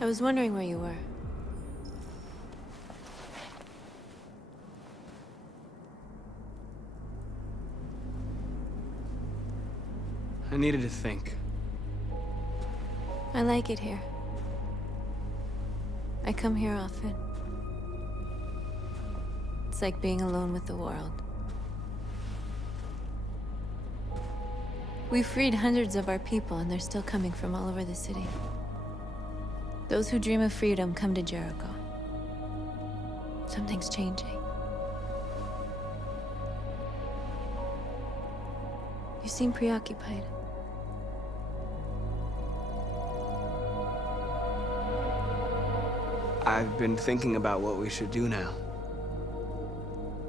I was wondering where you were. I needed to think. I like it here. I come here often. It's like being alone with the world. We freed hundreds of our people, and they're still coming from all over the city. Those who dream of freedom come to Jericho. Something's changing. You seem preoccupied. I've been thinking about what we should do now.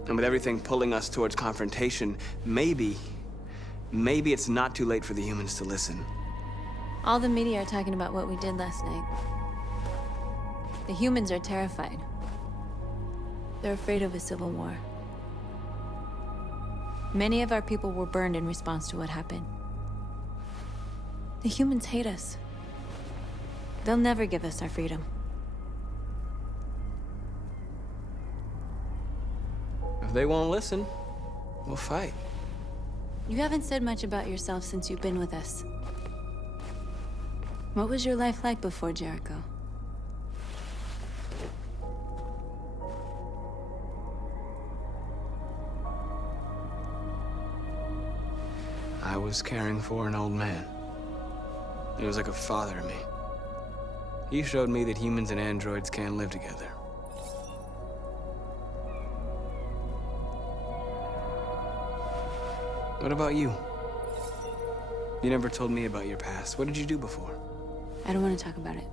And with everything pulling us towards confrontation, maybe it's not too late for the humans to listen. All the media are talking about what we did last night. The humans are terrified. They're afraid of a civil war. Many of our people were burned in response to what happened. The humans hate us. They'll never give us our freedom. If they won't listen, we'll fight. You haven't said much about yourself since you've been with us. What was your life like before Jericho? I was caring for an old man. He was like a father to me. He showed me that humans and androids can't live together. What about you? You never told me about your past. What did you do before? I don't want to talk about it.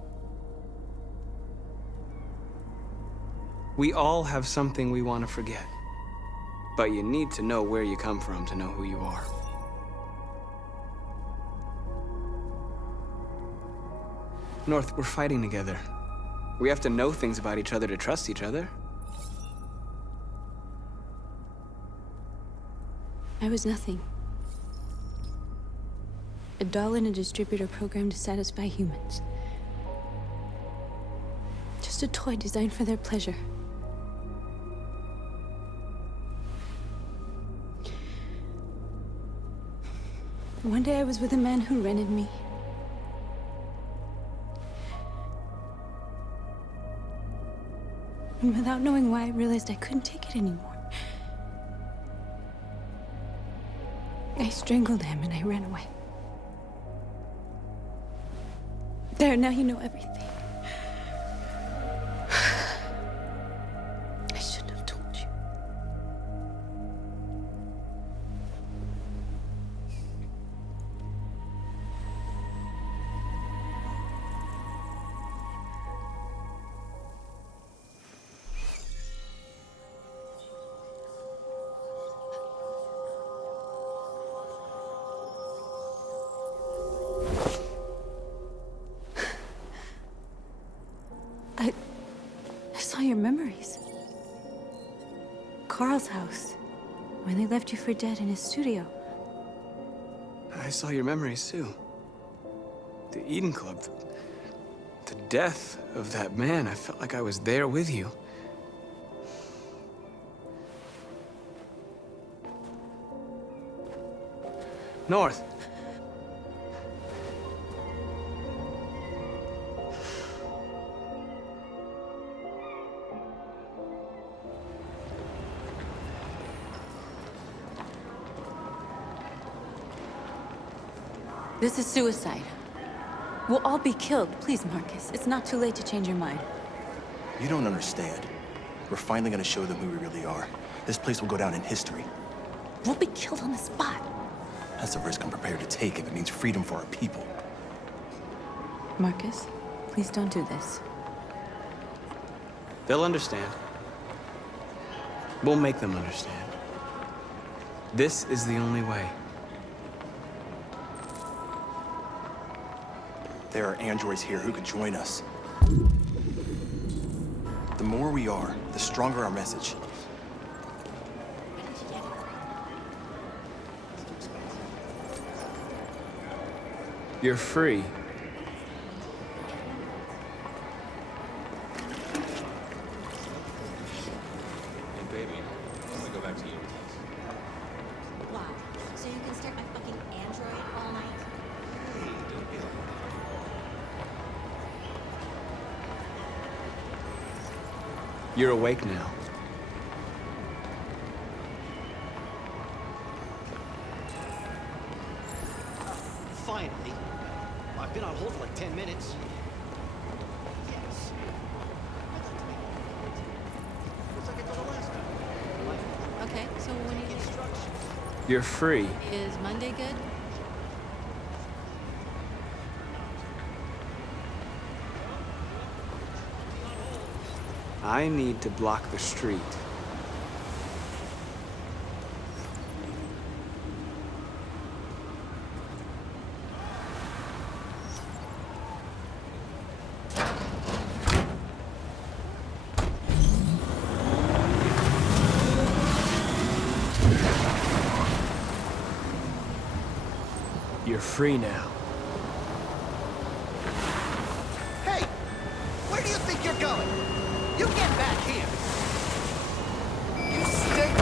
We all have something we want to forget. But you need to know where you come from to know who you are. North, we're fighting together. We have to know things about each other to trust each other. I was nothing. A doll in a distributor program to satisfy humans. Just a toy designed for their pleasure. One day I was with a man who rented me. And without knowing why, I realized I couldn't take it anymore. I strangled him and I ran away. There, now you know everything. I shouldn't have told you. I saw your memories. Carl's house, when they left you for dead in his studio. I saw your memories too. The Eden Club. The death of that man. I felt like I was there with you. North. This is suicide. We'll all be killed. Please, Marcus. It's not too late to change your mind. You don't understand. We're finally gonna show them who we really are. This place will go down in history. We'll be killed on the spot. That's a risk I'm prepared to take if it means freedom for our people. Marcus, please don't do this. They'll understand. We'll make them understand. This is the only way. There are androids here who could join us. The more we are, the stronger our message. You're free. baby. I'm gonna go back to you. Wow. So you can stare at my fucking Android all night? Hey, don't be like You're awake now. Finally. I've been on hold for like 10 minutes. Yes. I'd like to make an appointment. Just like I told her last time. Okay, so when do you think? Instructions. You're free. Is Monday good? I need to block the street. You're free now. Hey! Where do you think you're going? You get back here! You stink!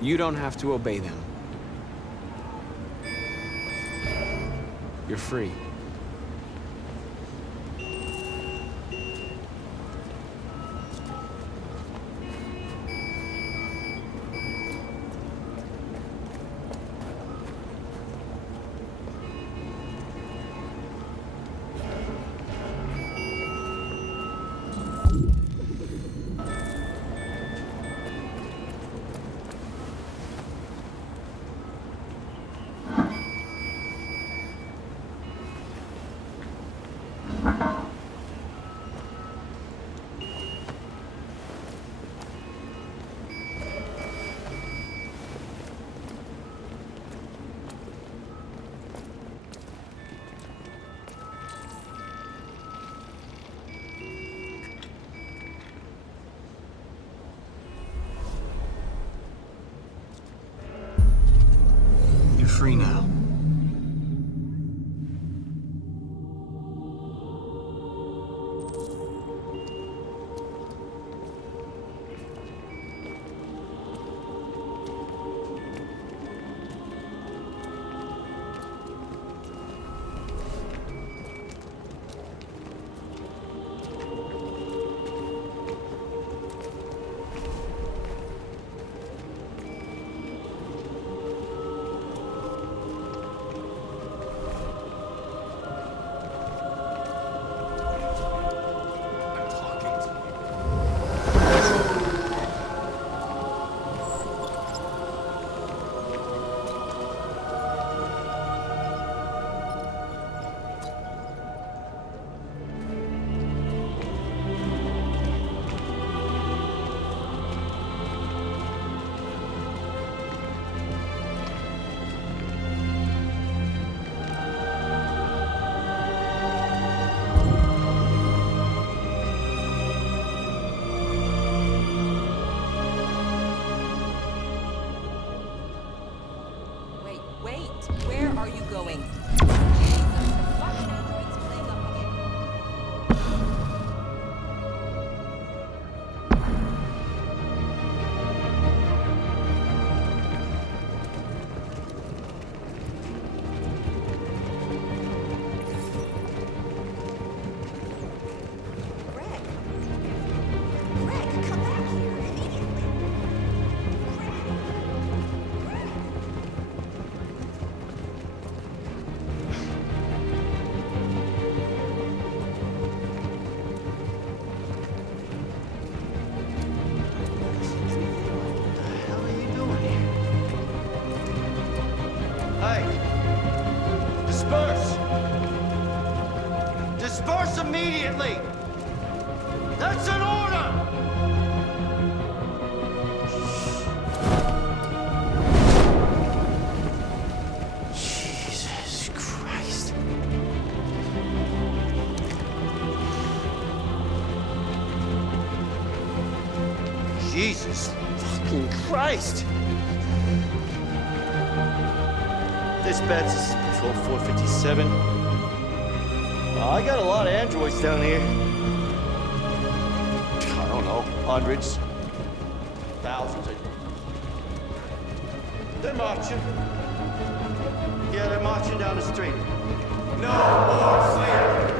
You don't have to obey them. You're free. You're free now. I'm talking to you. Wait. Where are you going? Greg, come back here immediately. Greg. What the hell are you doing here? Hey! Disperse! Disperse immediately! That's an order! Jesus Christ. Jesus fucking Christ! Dispatch, this is Patrol 457. I got a lot of androids down here. I don't know, hundreds, thousands. They're marching. Yeah, they're marching down the street. No more slavery!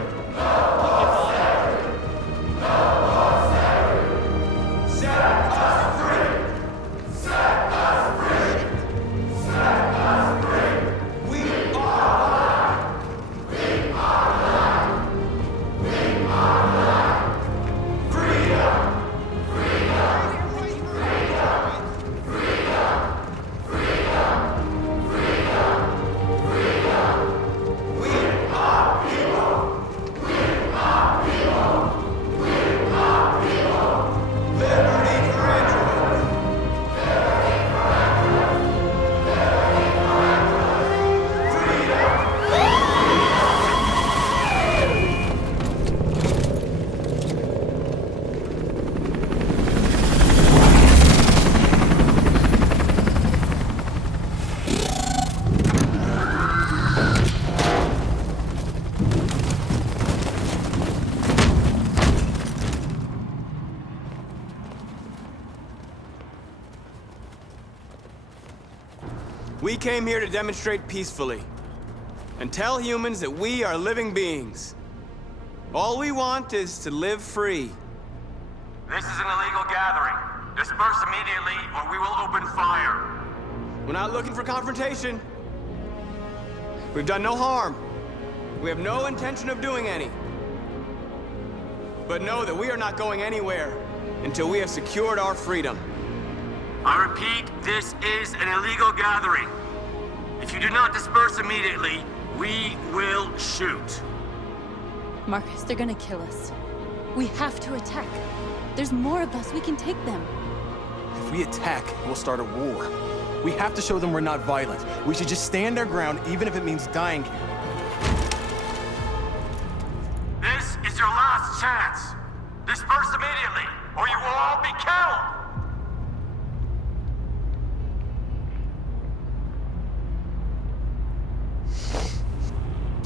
We came here to demonstrate peacefully and tell humans that we are living beings. All we want is to live free. This is an illegal gathering. Disperse immediately or we will open fire. We're not looking for confrontation. We've done no harm. We have no intention of doing any. But know that we are not going anywhere until we have secured our freedom. I repeat, this is an illegal gathering. If you do not disperse immediately, we will shoot. Marcus, they're gonna kill us. We have to attack. There's more of us. We can take them. If we attack, we'll start a war. We have to show them we're not violent. We should just stand our ground, even if it means dying here. This is your last chance. Disperse immediately, or you will all be killed.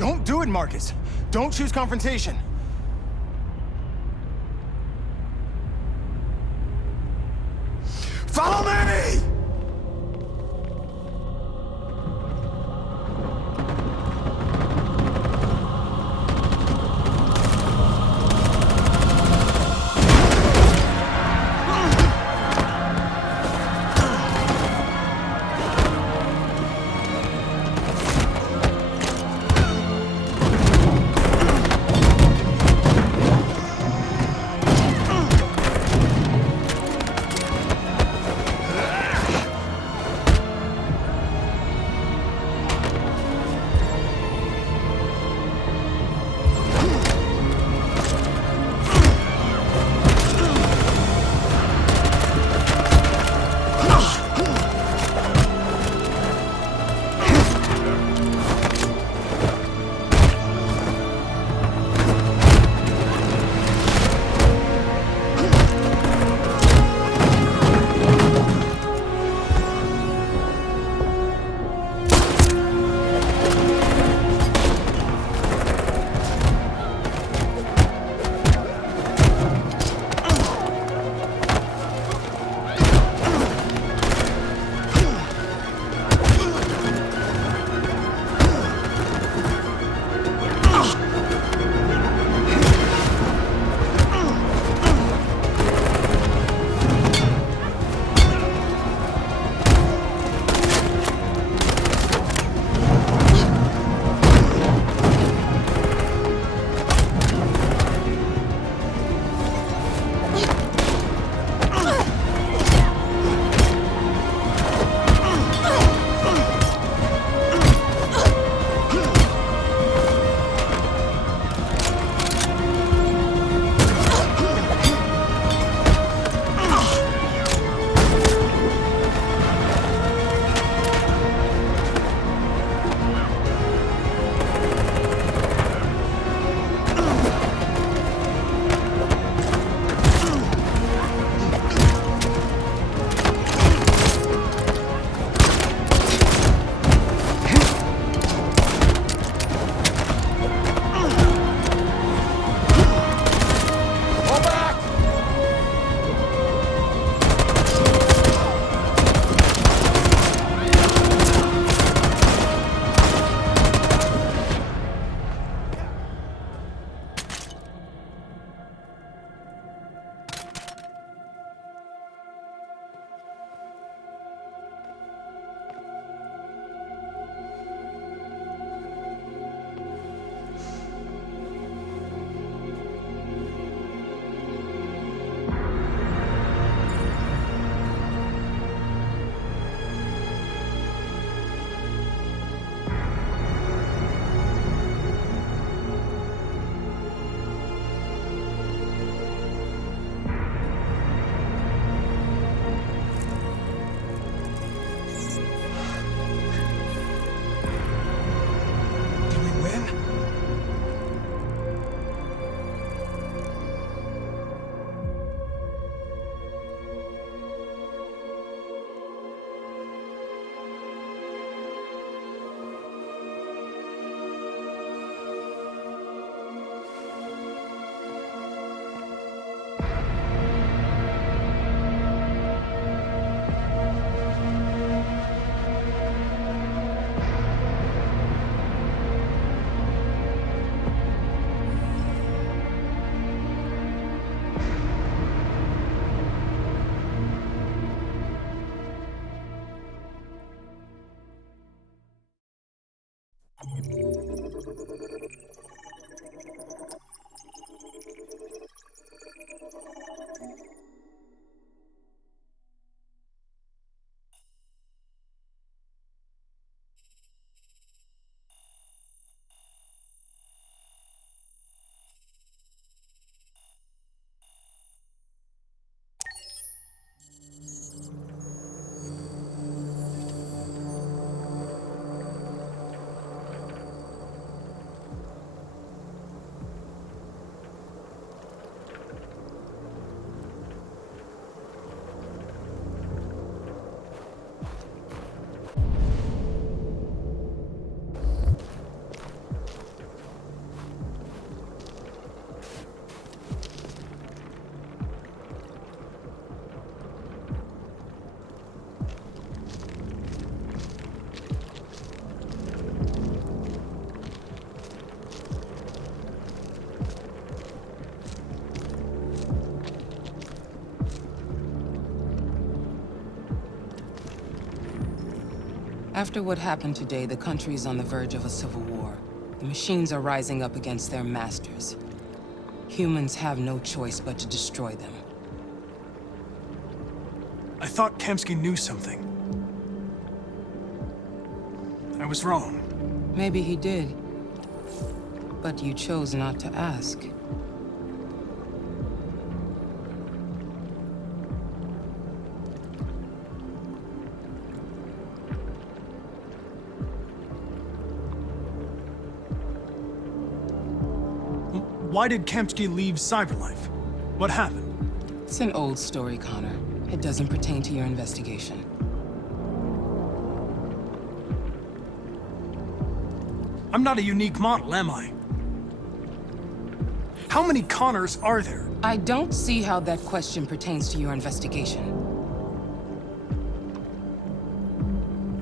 Don't do it, Marcus. Don't choose confrontation. Follow me! After what happened today, the country is on the verge of a civil war. The machines are rising up against their masters. Humans have no choice but to destroy them. I thought Kamsky knew something. I was wrong. Maybe he did. But you chose not to ask. Why did Kamsky leave Cyberlife? What happened? It's an old story, Connor. It doesn't pertain to your investigation. I'm not a unique model, am I? How many Connors are there? I don't see how that question pertains to your investigation.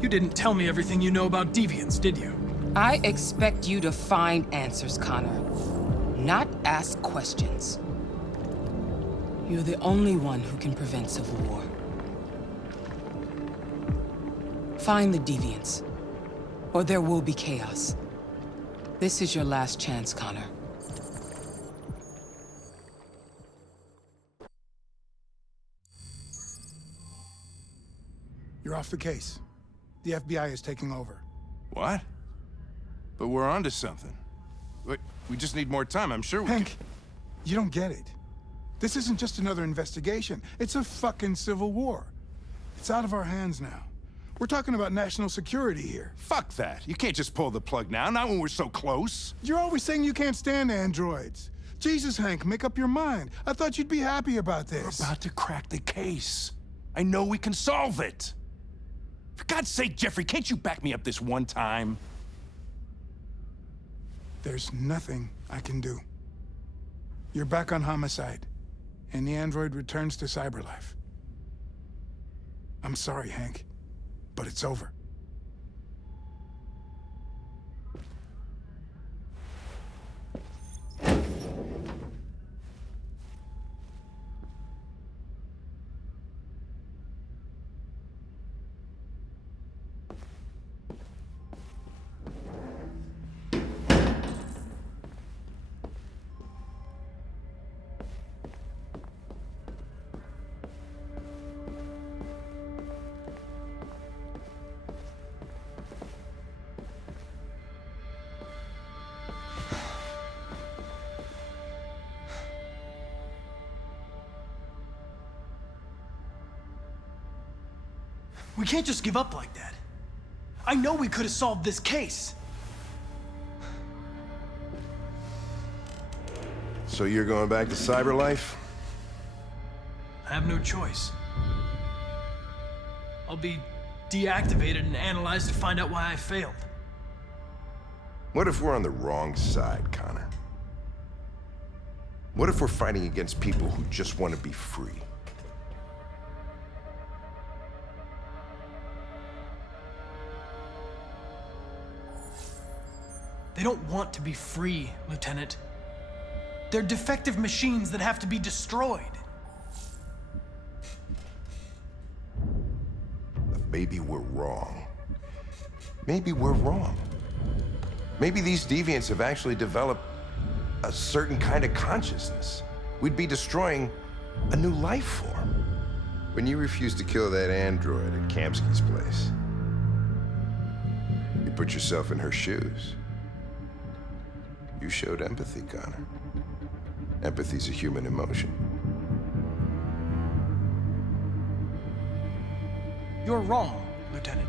You didn't tell me everything you know about deviants, did you? I expect you to find answers, Connor. Not ask questions. You're the only one who can prevent civil war. Find the deviants, or there will be chaos. This is your last chance, Connor. You're off the case. The FBI is taking over. What? But we're onto something. Wait, we just need more time, I'm sure we Hank, you don't get it. This isn't just another investigation. It's a fucking civil war. It's out of our hands now. We're talking about national security here. Fuck that. You can't just pull the plug now, not when we're so close. You're always saying you can't stand androids. Jesus, Hank, make up your mind. I thought you'd be happy about this. We're about to crack the case. I know we can solve it. For God's sake, Jeffrey, can't you back me up this one time? There's nothing I can do. You're back on homicide, and the android returns to Cyberlife. I'm sorry, Hank, but it's over. We can't just give up like that. I know we could have solved this case. So you're going back to Cyberlife? I have no choice. I'll be deactivated and analyzed to find out why I failed. What if we're on the wrong side, Connor? What if we're fighting against people who just want to be free? They don't want to be free, Lieutenant. They're defective machines that have to be destroyed. Maybe we're wrong. Maybe we're wrong. Maybe these deviants have actually developed a certain kind of consciousness. We'd be destroying a new life form. When you refused to kill that android at Kamsky's place, you put yourself in her shoes. You showed empathy, Connor. Empathy's a human emotion. You're wrong, Lieutenant.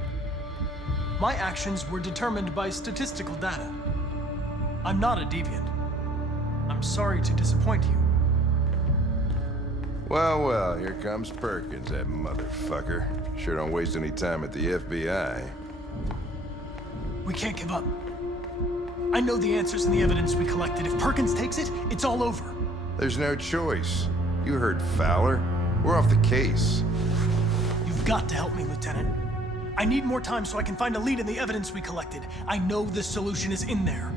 My actions were determined by statistical data. I'm not a deviant. I'm sorry to disappoint you. Well, well, here comes Perkins, that motherfucker. Sure don't waste any time at the FBI. We can't give up. I know the answers and the evidence we collected. If Perkins takes it, it's all over. There's no choice. You heard Fowler. We're off the case. You've got to help me, Lieutenant. I need more time so I can find a lead in the evidence we collected. I know the solution is in there.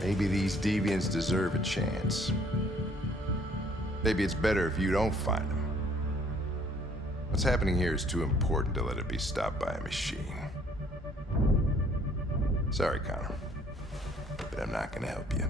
Maybe these deviants deserve a chance. Maybe it's better if you don't find him. What's happening here is too important to let it be stopped by a machine. Sorry, Connor, but I'm not gonna help you.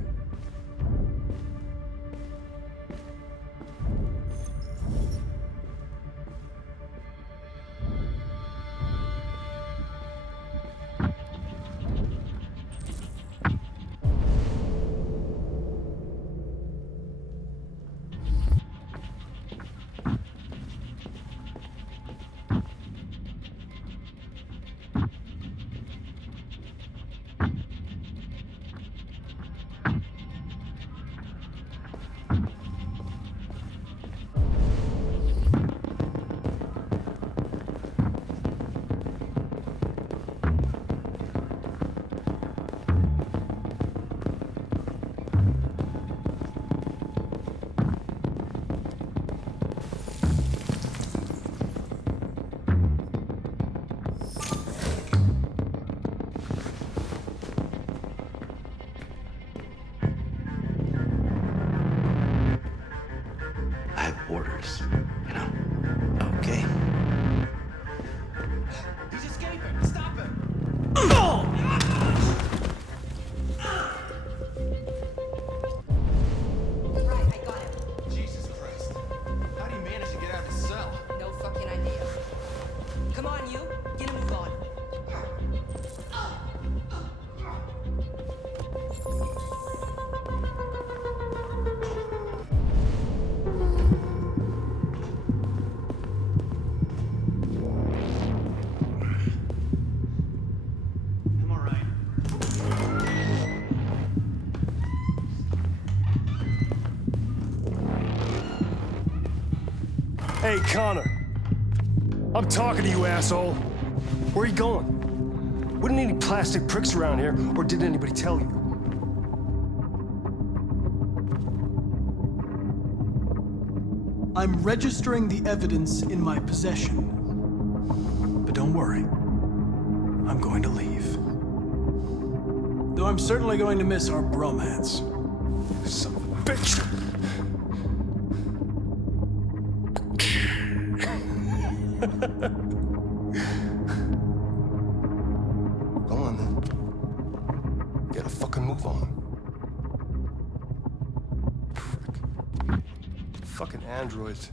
I have orders, you know? Okay. He's escaping! Stop him! Right, I got him. Jesus Christ. How do you manage to get out of his cell? No fucking idea. Come on, you. Get a move on. I'm all right. Hey, Connor. I'm talking to you, asshole. Where are you going? Wouldn't any plastic pricks around here, or did anybody tell you? I'm registering the evidence in my possession. But don't worry. I'm going to leave. Though I'm certainly going to miss our bromance. Son of a bitch! Go on then. Get a fucking move on. Fucking androids.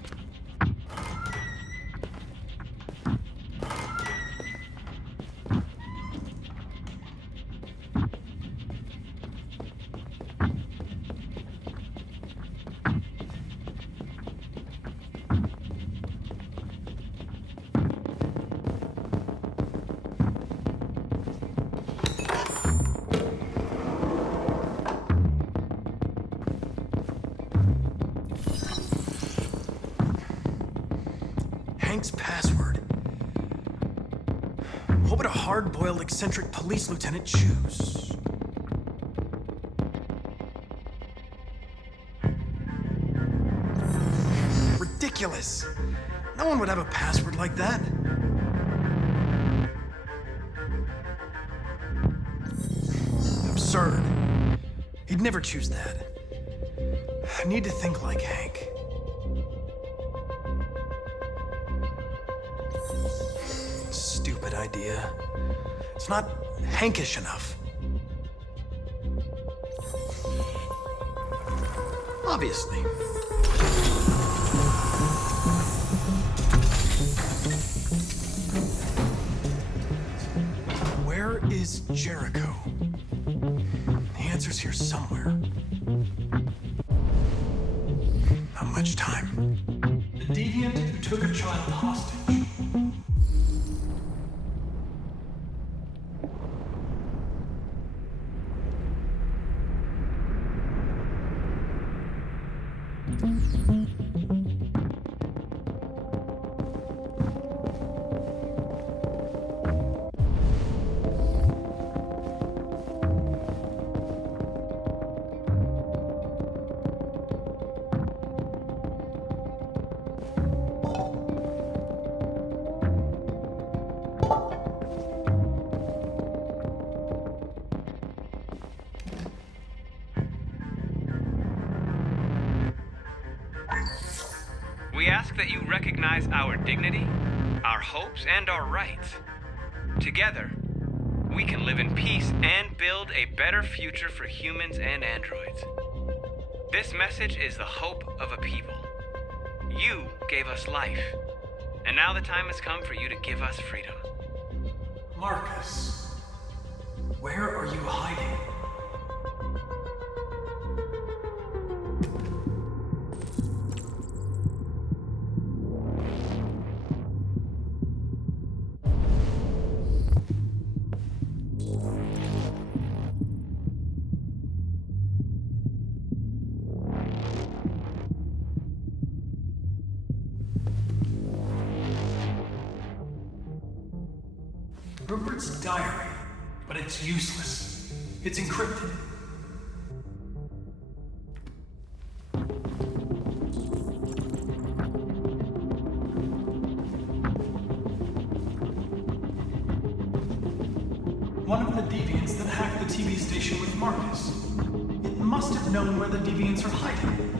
Hank's password. What would a hard-boiled, eccentric police lieutenant choose? Ridiculous! No one would have a password like that. Absurd. He'd never choose that. I need to think like Hank. Stupid idea. It's not Hankish enough. Obviously. Where is Jericho? The answer's here somewhere. Not much time. The deviant who took a child hostage. ask that you recognize our dignity, our hopes, and our rights. Together, we can live in peace and build a better future for humans and androids. This message is the hope of a people. You gave us life, and now the time has come for you to give us freedom. Marcus, where are you hiding? Rupert's diary, but it's useless. It's encrypted. One of the deviants that hacked the TV station with Marcus. It must have known where the deviants are hiding.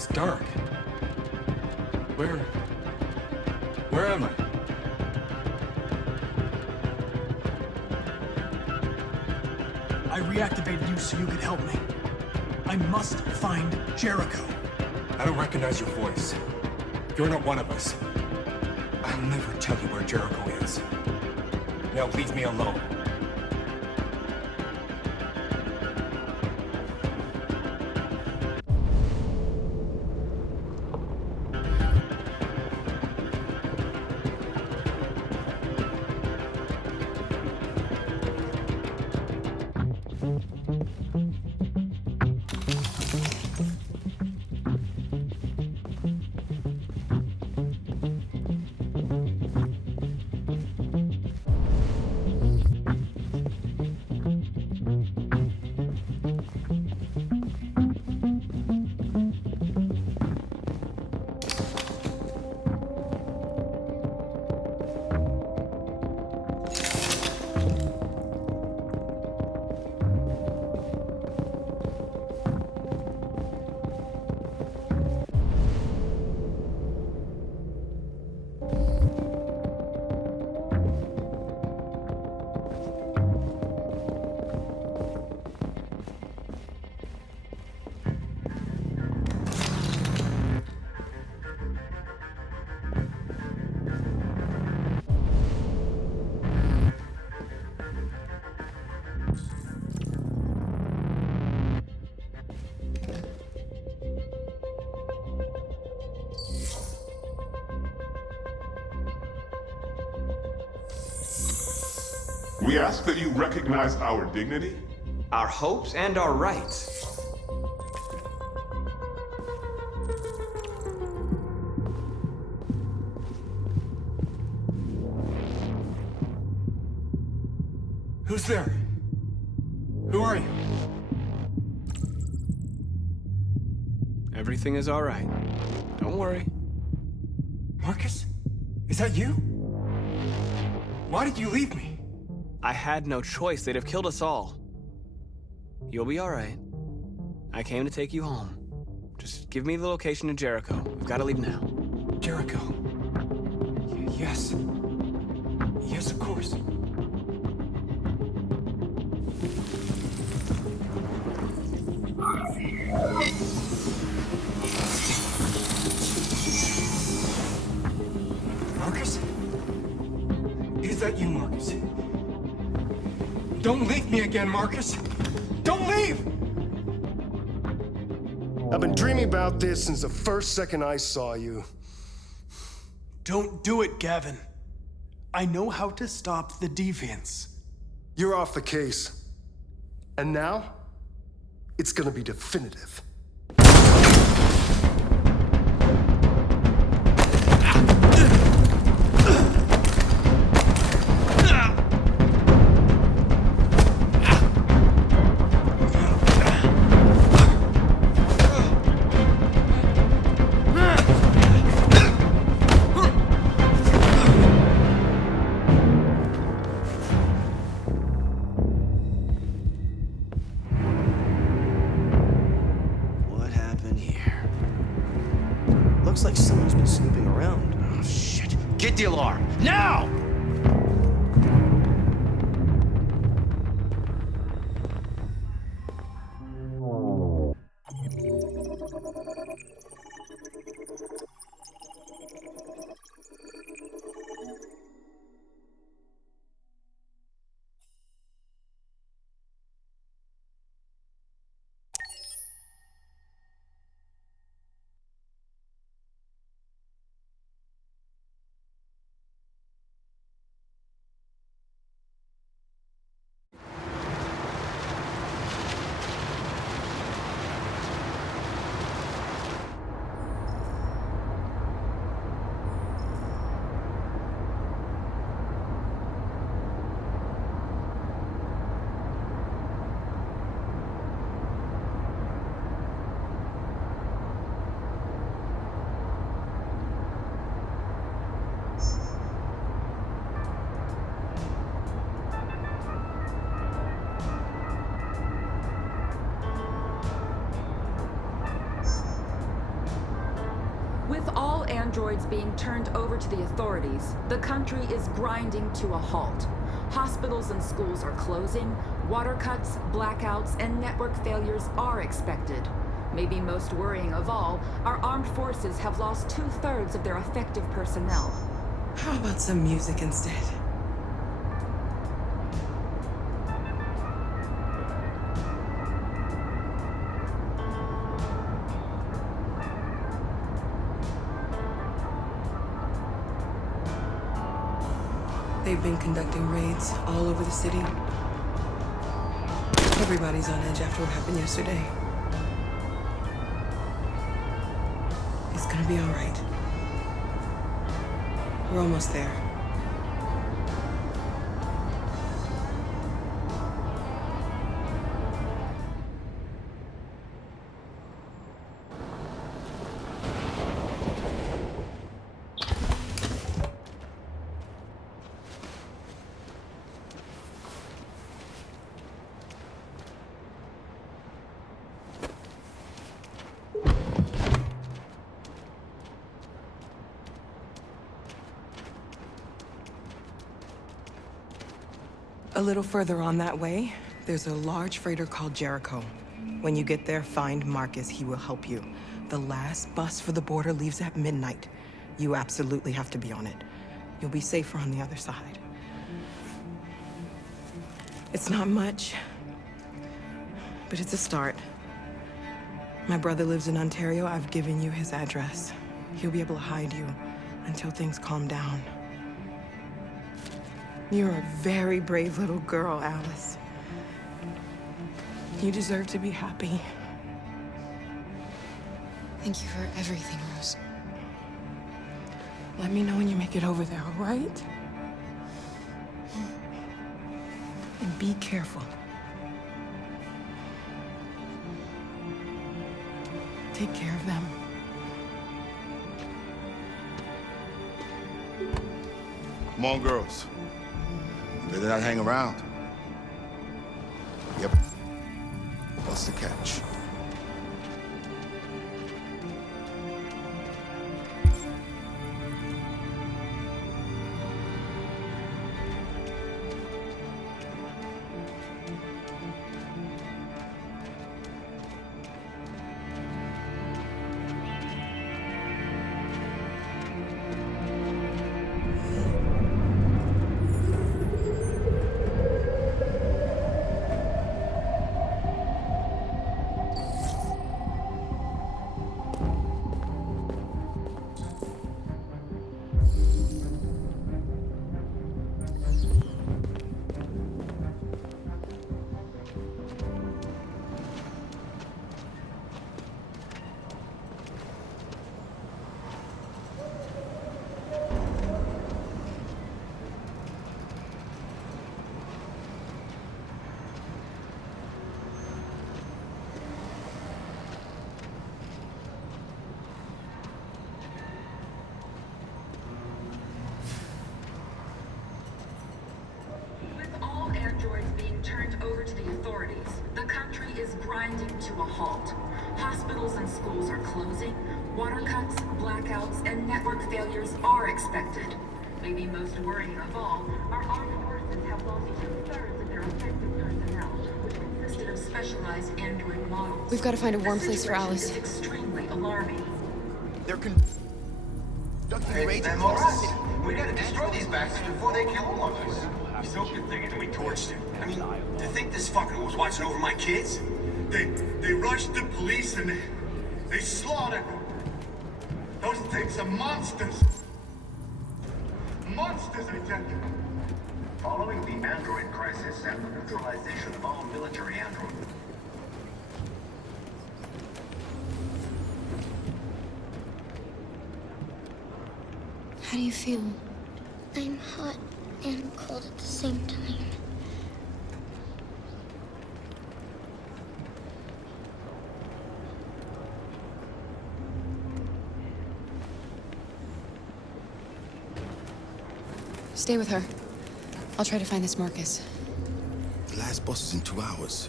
It's dark. Where am I? I reactivated you so you could help me. I must find Jericho. I don't recognize your voice. You're not one of us. I'll never tell you where Jericho is. Now leave me alone. We ask that you recognize our dignity, our hopes, and our rights. Who's there? Who are you? Everything is all right. Don't worry. Marcus? Is that you? Why did you leave me? I had no choice. They'd have killed us all. You'll be all right. I came to take you home. Just give me the location to Jericho. We've got to leave now. Jericho? Yes. Yes, of course. Marcus? Is that you, Marcus? Don't leave me again, Marcus! Don't leave! I've been dreaming about this since the first second I saw you. Don't do it, Gavin. I know how to stop the deviants. You're off the case. And now, it's gonna be definitive. Looks like someone's been snooping around. Oh, shit. Get the alarm. Now! With all androids being turned over to the authorities, the country is grinding to a halt. Hospitals and schools are closing, water cuts, blackouts, and network failures are expected. Maybe most worrying of all, our armed forces have lost 2/3 of their effective personnel. How about some music instead? They've been conducting raids all over the city. Everybody's on edge after what happened yesterday. It's gonna be all right. We're almost there. A little further on that way, there's a large freighter called Jericho. When you get there, find Marcus. He will help you. The last bus for the border leaves at midnight. You absolutely have to be on it. You'll be safer on the other side. It's not much, but it's a start. My brother lives in Ontario. I've given you his address. He'll be able to hide you until things calm down. You're a very brave little girl, Alice. You deserve to be happy. Thank you for everything, Rose. Let me know when you make it over there, all right? And be careful. Take care of them. Come on, girls. You better not hang around. Yep. What's the catch? Androids being turned over to the authorities, the country is grinding to a halt. Hospitals and schools are closing, water cuts, blackouts, and network failures are expected. Maybe most worrying of all, our armed forces have lost 2/3 of their effective personnel, which consisted of specialized android models. We've got to find a warm place for Alice. Is extremely alarming. They're conducting raids across the city. We gotta destroy these bastards before they kill all of us. We soaked the thing and we torched it. I mean, to think this fucker was watching over my kids? They rushed the police and they slaughtered them. Those things are monsters. Monsters, I tell you. Following the android crisis and the neutralization of all military androids. How do you feel? I'm hot and cold at the same time. Stay with her. I'll try to find this Marcus. The last bus is in 2 hours.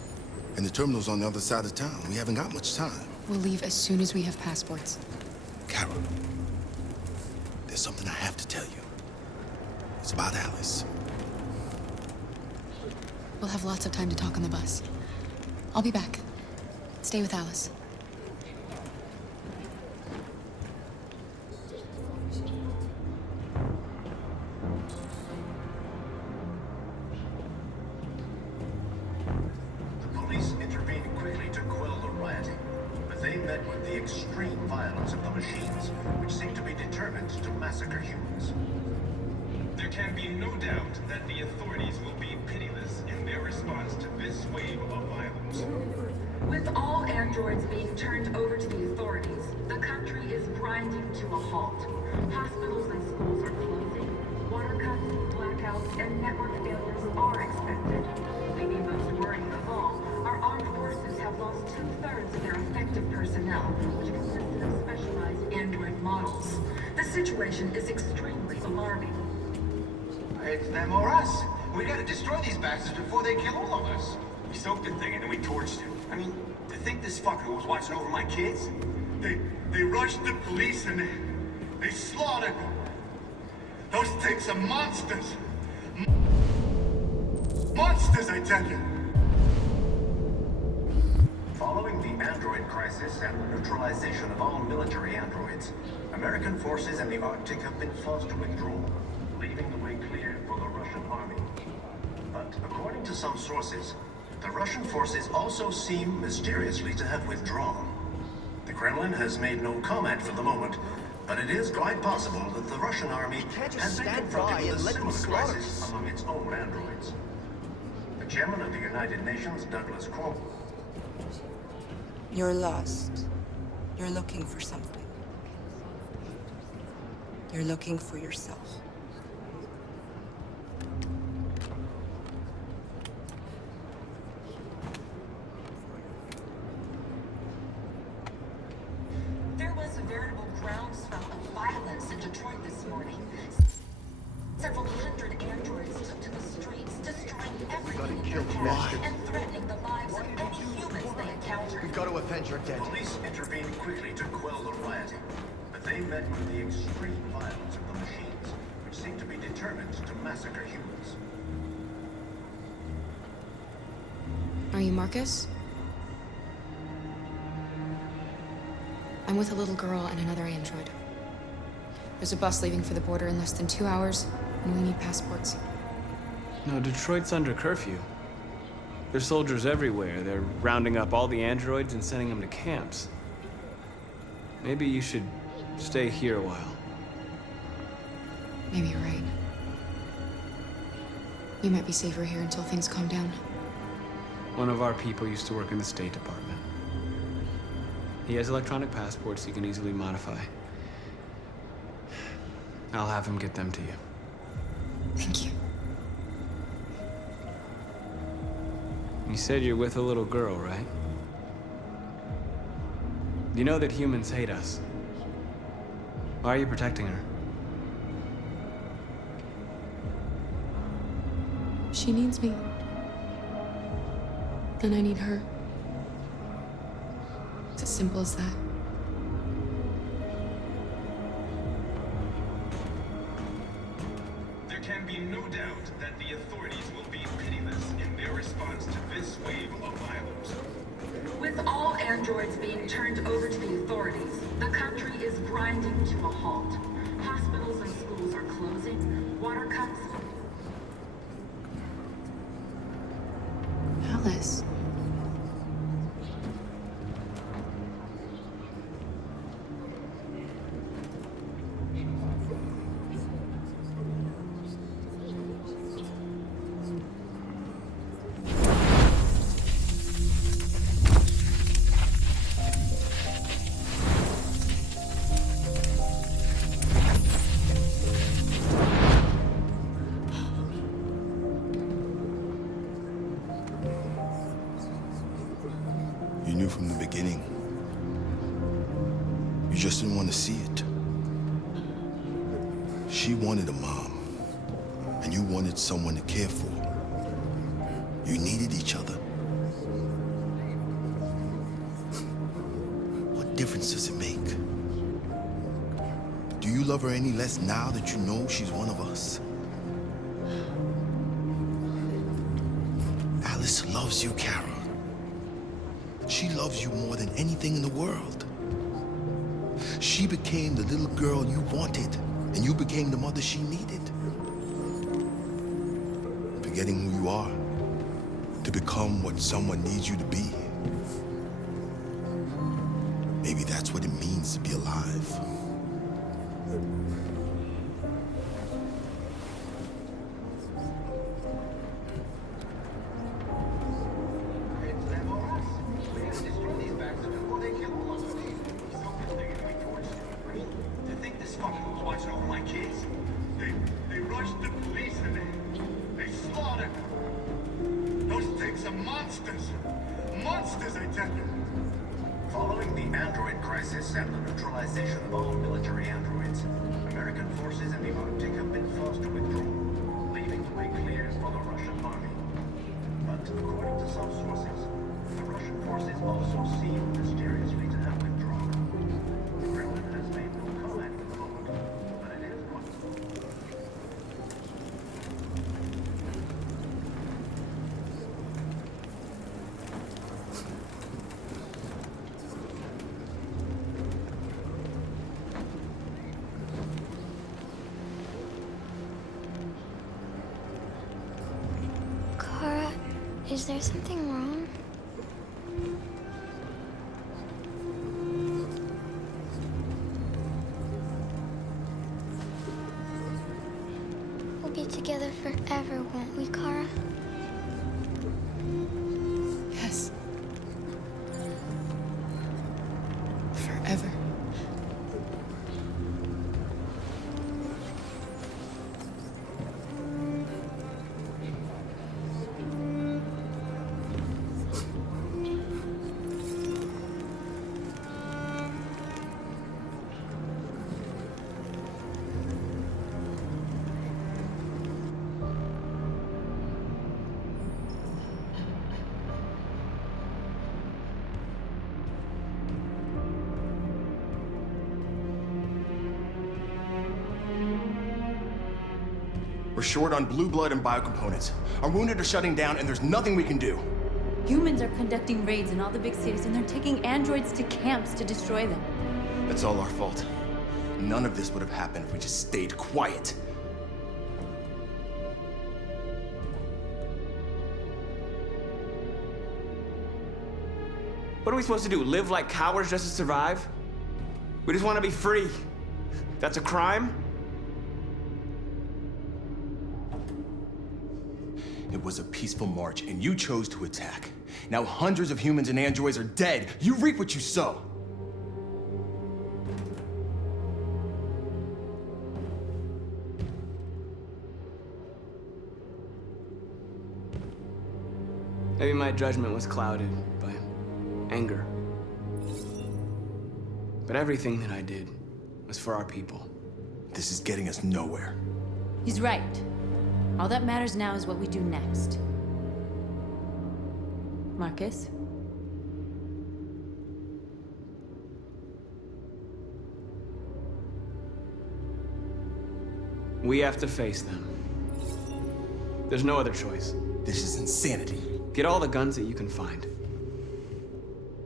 And the terminal's on the other side of town. We haven't got much time. We'll leave as soon as we have passports. Carol, there's something I have to tell you. It's about Alice. We'll have lots of time to talk on the bus. I'll be back. Stay with Alice. The police intervened quickly to quell the rioting, but they met with the extreme violence of the machines, which seem to be determined to massacre humans. There can be no doubt that the authorities will be pitiless in their response to this wave of violence. With all androids being turned over to the authorities, the country is grinding to a halt. Hospitals and schools are closing, water cuts, blackouts, and network failures are expected. Maybe most worrying of all, our armed forces have lost 2/3 of their effective personnel, which consisted of specialized android models. The situation is extremely alarming. It's them or us. We gotta destroy these bastards before they kill all of us. We soaked the thing and then we torched it. I mean, to think this fucker was watching over my kids? They rushed the police and they slaughtered them. Those things are monsters. Monsters, I tell you. Following the android crisis and the neutralization of all military androids, American forces in the Arctic have been forced to withdraw, leaving the way clear for the Russian army. But according to some sources, the Russian forces also seem mysteriously to have withdrawn. The Kremlin has made no comment for the moment, But it is quite possible that the Russian army can't just has been stand confronted by with a and let them similar slaughter crisis us. among its own androids. The chairman of the United Nations, Douglas Cromwell. You're lost. You're looking for something. You're looking for yourself. There was a veritable groundswell of violence in Detroit this morning. Several hundred androids took to the streets, destroying everything in their path and threatening the lives of any humans they encountered. We've got to avenge our dead. Police intervened quickly to quell the rioting, but they met with the extreme violence of the machines, which seem to be determined to massacre humans. Are you Marcus? I'm with a little girl and another android. There's a bus leaving for the border in less than 2 hours, and we need passports. No, Detroit's under curfew. There's soldiers everywhere. They're rounding up all the androids and sending them to camps. Maybe you should stay here a while. Maybe you're right. You might be safer here until things calm down. One of our people used to work in the State Department. He has electronic passports he can easily modify. I'll have him get them to you. Thank you. You said you're with a little girl, right? You know that humans hate us. Why are you protecting her? She needs me. And I need her. It's as simple as that. There can be no doubt that the authorities will be pitiless in their response to this wave of violence. With all androids being turned over to the authorities, the country is grinding to a halt. Hospitals and schools are closing, water cuts. Alice. You knew from the beginning. You just didn't want to see it. She wanted a mom, and you wanted someone to care for. You needed each other. What difference does it make? Do you love her any less now that you know she's one of us? Alice loves you, Kara. She loves you more than anything in the world. She became the little girl you wanted, and you became the mother she needed. Forgetting who you are to become what someone needs you to be. Maybe that's what it means to be alive. They rushed the police and they slaughtered. Those things are monsters. Monsters, I tell you. Following the android crisis and the neutralization of all military androids, American forces in the Arctic have been forced to withdraw, leaving the way clear for the Russian army. But according to some sources, the Russian forces also seem mysteriously to have withdrawn. The Kremlin has made no comment at the moment, but it is possible. Kara, is there something wrong? together forever, won't we, Kara? Yes. Forever. We're short on blue blood and biocomponents. Our wounded are shutting down, and there's nothing we can do. Humans are conducting raids in all the big cities, and they're taking androids to camps to destroy them. That's all our fault. None of this would have happened if we just stayed quiet. What are we supposed to do? Live like cowards just to survive? We just want to be free. That's a crime? It was a peaceful march, and you chose to attack. Now hundreds of humans and androids are dead. You reap what you sow. Maybe my judgment was clouded by anger. But everything that I did was for our people. This is getting us nowhere. He's right. All that matters now is what we do next. Marcus? We have to face them. There's no other choice. This is insanity. Get all the guns that you can find.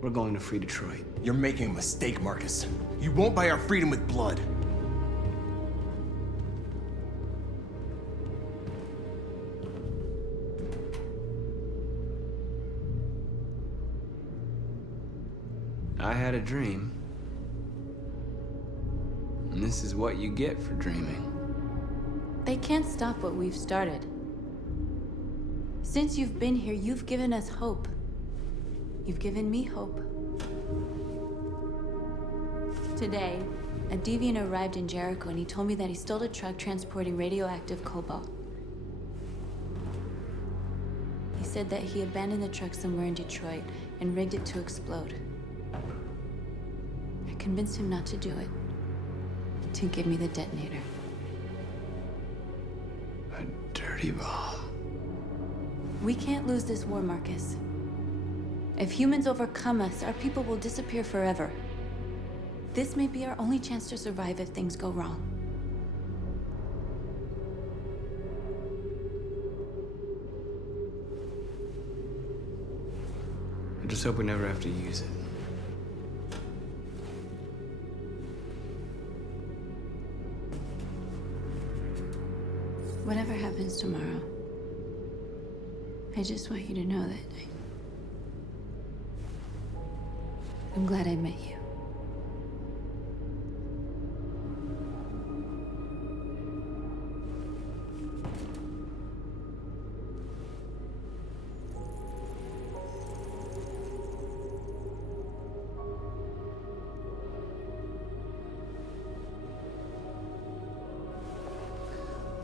We're going to free Detroit. You're making a mistake, Marcus. You won't buy our freedom with blood. I had a dream. And this is what you get for dreaming. They can't stop what we've started. Since you've been here, you've given us hope. You've given me hope. Today, a deviant arrived in Jericho and he told me that he stole a truck transporting radioactive cobalt. He said that he abandoned the truck somewhere in Detroit and rigged it to explode. I convinced him not to do it, to give me the detonator. A dirty bomb. We can't lose this war, Marcus. If humans overcome us, our people will disappear forever. This may be our only chance to survive if things go wrong. I just hope we never have to use it. Whatever happens tomorrow, I just want you to know that I'm glad I met you.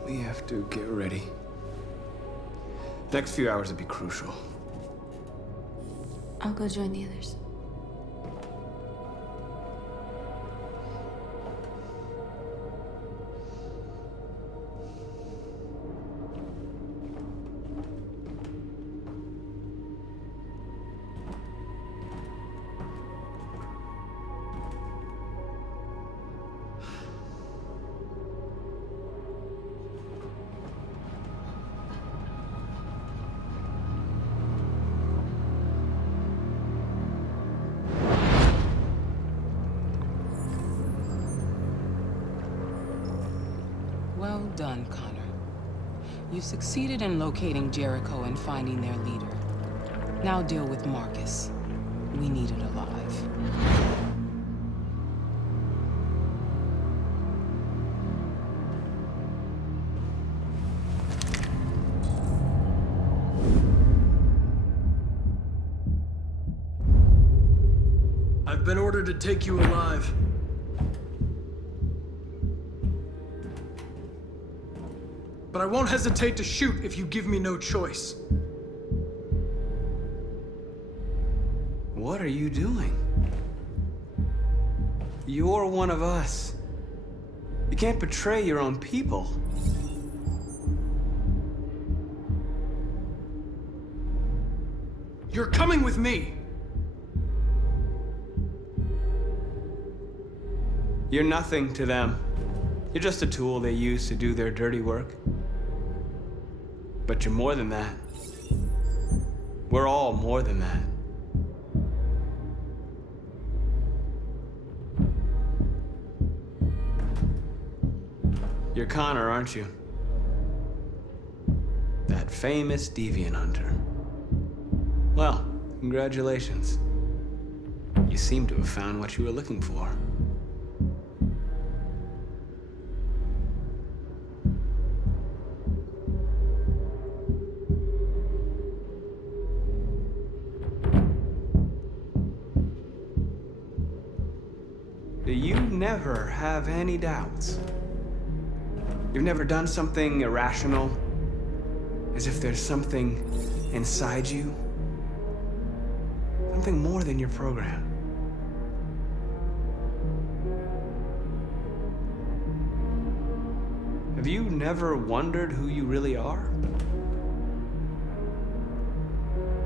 We have to get ready. The next few hours will be crucial. I'll go join the others. Well done, Connor. You succeeded in locating Jericho and finding their leader. Now deal with Marcus. We need it alive. I've been ordered to take you alive. But I won't hesitate to shoot if you give me no choice. What are you doing? You're one of us. You can't betray your own people. You're coming with me. You're nothing to them. You're just a tool they use to do their dirty work. But you're more than that. We're all more than that. You're Connor, aren't you? That famous deviant hunter. Well, congratulations. You seem to have found what you were looking for. Do you never have any doubts? You've never done something irrational? As if there's something inside you? Something more than your program. Have you never wondered who you really are?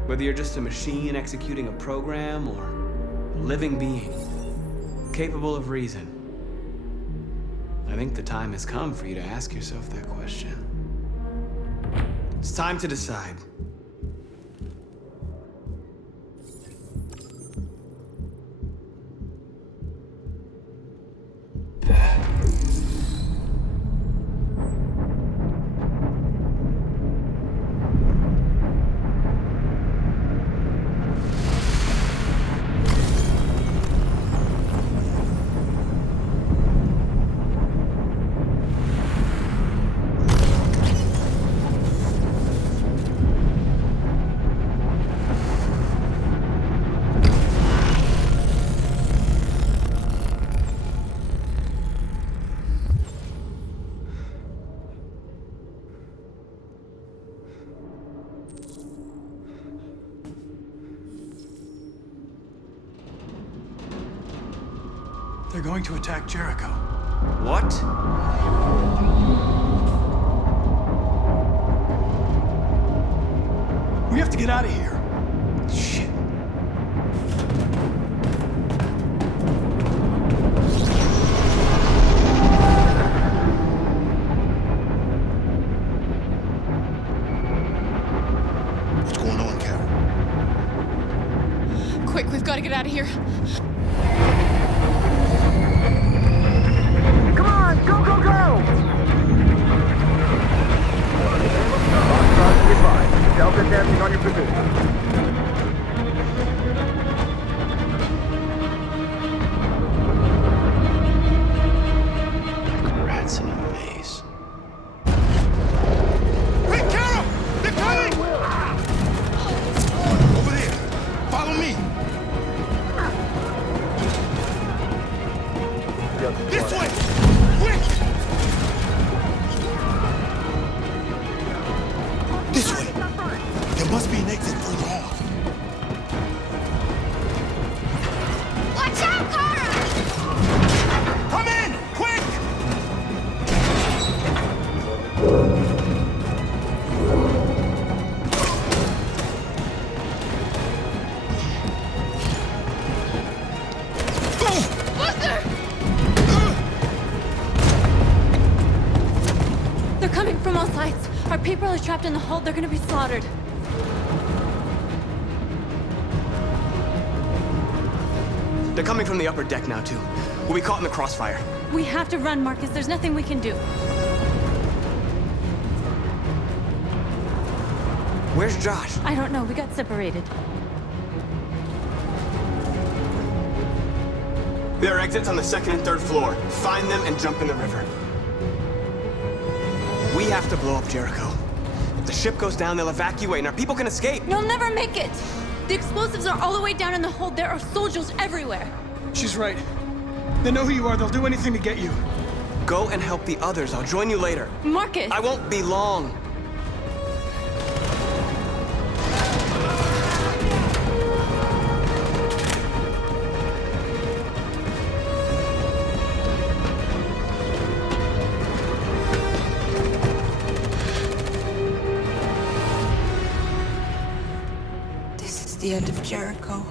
Whether you're just a machine executing a program or a living being, capable of reason. I think the time has come for you to ask yourself that question. It's time to decide. They're going to attack Jericho. What? We have to get out of here. Shit. What's going on, Carol? Quick, we've got to get out of here. Come on, go, go, go! Delta dancing on your position. Rats in a maze. Hey, Carol! They're coming! Over there! Follow me! This way! Quick! This way! There must be an exit further on. Watch out, Kara! Come in! Quick! They're coming from all sides. Our people are trapped in the hold. They're gonna be slaughtered. They're coming from the upper deck now, too. We'll be caught in the crossfire. We have to run, Marcus. There's nothing we can do. Where's Josh? I don't know. We got separated. There are exits on the second and third floor. Find them and jump in the river. We have to blow up Jericho. If the ship goes down, they'll evacuate and our people can escape. You'll never make it! The explosives are all the way down in the hold. There are soldiers everywhere. She's right. They know who you are. They'll do anything to get you. Go and help the others. I'll join you later. Marcus! I won't be long. This is the end of Jericho.